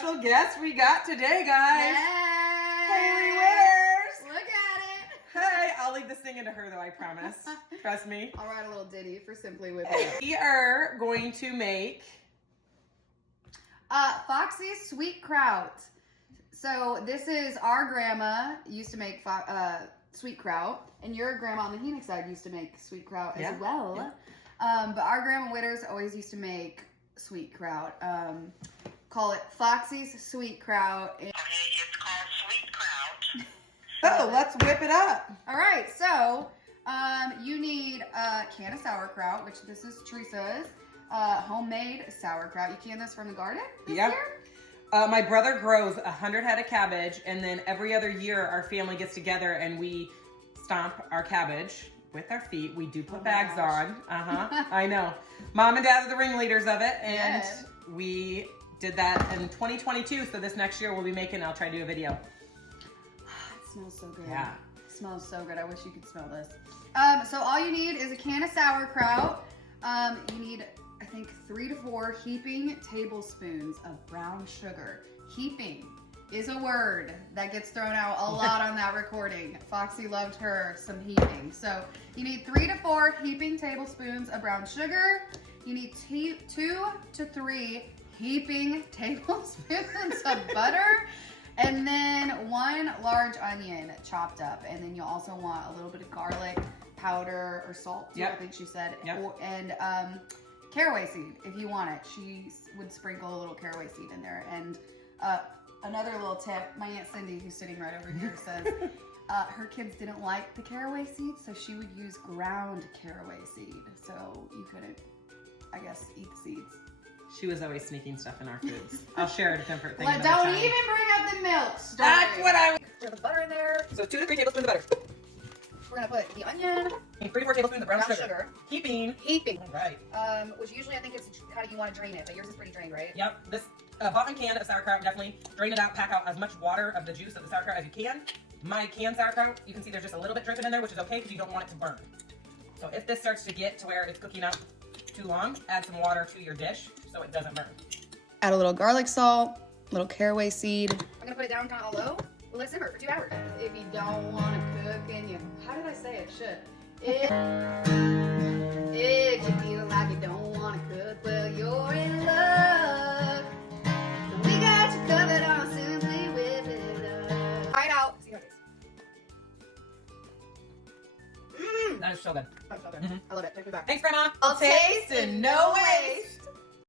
special guest we got today, guys. Haley Winners. Look at it. Hey, I'll leave this thing into her though, I promise. Trust me. I'll write a little ditty for Simply Whip It Up. We are going to make Foxy sweet kraut. So this is our grandma used to make sweet kraut, and your grandma on the Phoenix side used to make sweet kraut as well. Yeah. But our grandma Witters always used to make sweet kraut. Call it Foxy's sweet kraut. Okay, it's called sweet kraut. Oh, let's whip it up. All right, so you need a can of sauerkraut, which this is Teresa's homemade sauerkraut. You can this from the garden this year? My brother grows 100 head of cabbage, and then every other year our family gets together and we stomp our cabbage with our feet. We do put bags on. I know. Mom and Dad are the ringleaders of it, and we did that in 2022. So this next year we'll be making. I'll try to do a video. It smells so good. Yeah, it smells so good. I wish you could smell this. So all you need is a can of sauerkraut. You need, I think, 3 to 4 heaping tablespoons of brown sugar. Heaping is a word that gets thrown out a lot on that recording. Foxy loved her some heaping. So you need 3 to 4 heaping tablespoons of brown sugar. You need 2 to 3 heaping tablespoons of butter. And then 1 large onion chopped up. And then you'll also want a little bit of garlic powder or salt too, I think she said. And caraway seed, if you want it. She would sprinkle a little caraway seed in there. And another little tip, my Aunt Cindy, who's sitting right over here, says her kids didn't like the caraway seed, so she would use ground caraway seed. So you couldn't, I guess, eat the seeds. she was always sneaking stuff in our foods. I'll share a different thing. Well, don't even bring up the milk. That's what I. Throw the butter in there. So 2 to 3 tablespoons of butter. We're gonna put the onion. And 3 to 4 tablespoons of brown sugar. Heaping. Heaping. Right. Which usually I think it's kind of you want to drain it, but yours is pretty drained, right? Yep. This bottom can of sauerkraut, definitely drain it out, pack out as much water of the juice of the sauerkraut as you can. My canned sauerkraut, you can see there's just a little bit dripping in there, which is okay because you don't want it to burn. So if this starts to get to where it's cooking up too long, add some water to your dish so it doesn't burn. Add a little garlic salt, a little caraway seed. I'm gonna put it down kind of low. Let it simmer for 2 hours. If you don't want to cook and you, how did I say it? If you feel like you don't want to cook, well, you're in luck. We got you covered on Simply Whip It Up. Try it out. See how it tastes. That is so good. That's so good. I love it. Take me back. Thanks, Grandma. I'll taste in no waste.